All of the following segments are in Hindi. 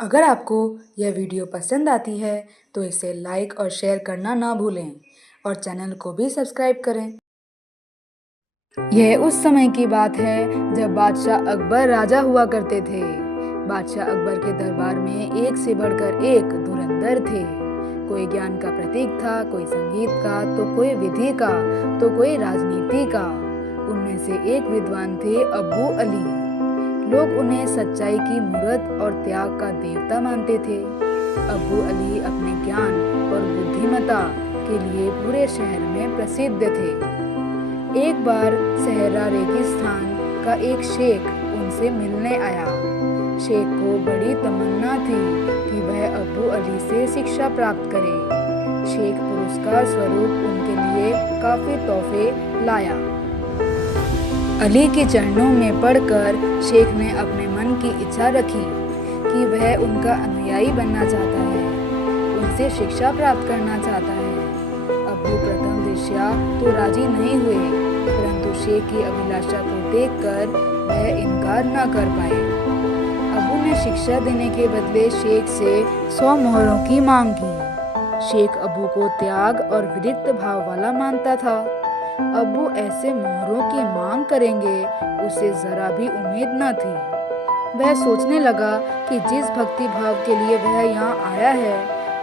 अगर आपको यह वीडियो पसंद आती है तो इसे लाइक और शेयर करना ना भूलें और चैनल को भी सब्सक्राइब करें। यह उस समय की बात है जब बादशाह अकबर राजा हुआ करते थे। बादशाह अकबर के दरबार में एक से बढ़कर एक धुरंधर थे। कोई ज्ञान का प्रतीक था, कोई संगीत का, तो कोई विधि का, तो कोई राजनीति का। उनमें से एक विद्वान थे अब्बू अली। लोग उन्हें सच्चाई की मूरत और त्याग का देवता मानते थे। अब्बू अली अपने ज्ञान और बुद्धिमत्ता के लिए पूरे शहर में प्रसिद्ध थे। एक बार सहरा रेगिस्तान का एक शेख उनसे मिलने आया। शेख को बड़ी तमन्ना थी कि वह अब्बू अली से शिक्षा प्राप्त करे। शेख पुरस्कार स्वरूप उनके लिए काफी तोहफे लाया। अली के चरणों में पड़कर शेख ने अपने मन की इच्छा रखी कि वह उनका अनुयायी बनना चाहता है, उनसे शिक्षा प्राप्त करना चाहता है। अब्बू प्रथम दृष्टया तो राजी नहीं हुए, परंतु शेख की अभिलाषा को देखकर वह इनकार न कर पाए। अब्बू ने शिक्षा देने के बदले शेख से 100 मोहरों की मांग की। शेख अब्बू को त्याग और विरक्त भाव वाला मानता था। अब्बू ऐसे मोहरों की मांग करेंगे, उसे जरा भी उम्मीद न थी। वह सोचने लगा कि जिस भक्ति भाव के लिए वह यहाँ आया है,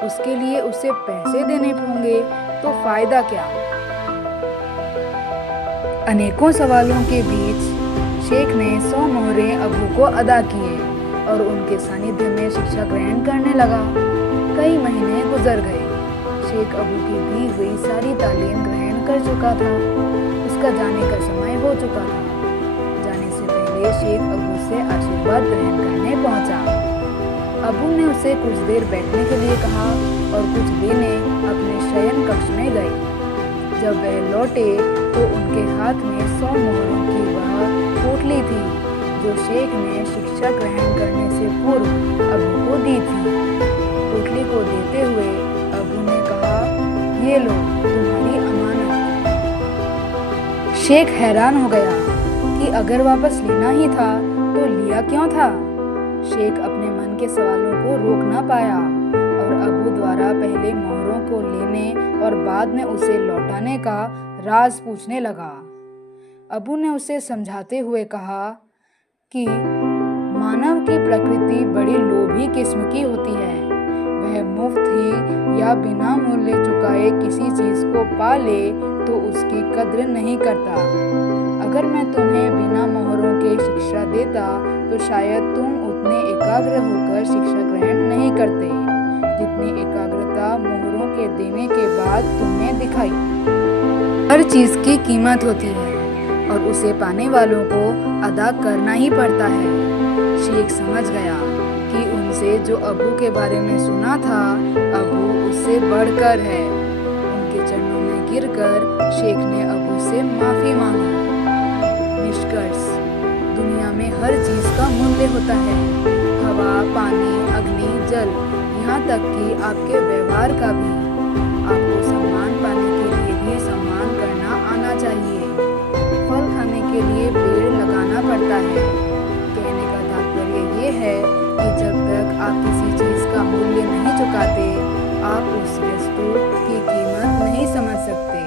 उसके लिए उसे पैसे देने होंगे तो फायदा क्या। अनेकों सवालों के बीच शेख ने 100 मोहरें अब्बू को अदा किए और उनके सानिध्य में शिक्षा ग्रहण करने लगा। कई महीने गुजर गए। शेख अब्बू की दी हुई सारी तालीम ग्रहण कर चुका था। उसका जाने का समय हो चुका था। जाने से पहले शेख अब्बू से आशीर्वाद ग्रहण करने पहुंचा। अब्बू ने उसे कुछ देर बैठने के लिए कहा और कुछ लेने अपने शयन कक्ष में गए। जब वह लौटे तो उनके हाथ में 100 मोहरों की वह पोटली थी जो शेख ने शिक्षा ग्रहण करने से पूर्व अब्बू को दी थी। पोटली को देते हुए अब्बू ने कहा, ये लो तुम्हारी अमानत। शेख हैरान हो गया कि अगर वापस लेना ही था तो लिया क्यों था। शेख अपने मन के सवालों को रोक ना पाया और अब्बू द्वारा पहले मोहरों को लेने और बाद में उसे लौटाने का राज पूछने लगा। अब्बू ने उसे समझाते हुए कहा कि मानव की प्रकृति बड़ी लोभी किस्म की होती है। वह मुफ्त ही या बिना मूल्य चुकाए किसी चीज को पा ले तो उसकी कद्र नहीं करता। अगर मैं तुम्हें बिना मोहरों के शिक्षा देता तो शायद तुम उतने एकाग्र होकर शिक्षा ग्रहण नहीं करते जितनी एकाग्रता मोहरों के देने के बाद तुमने दिखाई। हर चीज की कीमत होती है और उसे पाने वालों को अदा करना ही पड़ता है। शेख समझ गया कि उनसे जो अब्बू के बारे में सुना था, अब्बू उससे बढ़कर है। उनके चरणों में गिरकर शेख ने अब्बू से माफी मांगी। निष्कर्ष, दुनिया में हर चीज का मूल्य होता है। हवा, पानी, अग्नि, जल, यहाँ तक कि आपके व्यवहार का भी। आपको सम्मान पाने के लिए भी सम्मान करना आना चाहिए। फल खाने के लिए पेड़ लगाना पड़ता है। कहने का तात्पर्य ये है कि जब तक आप किसी चीज का मूल्य नहीं चुकाते, आप उस वस्तु की कीमत नहीं समझ सकते।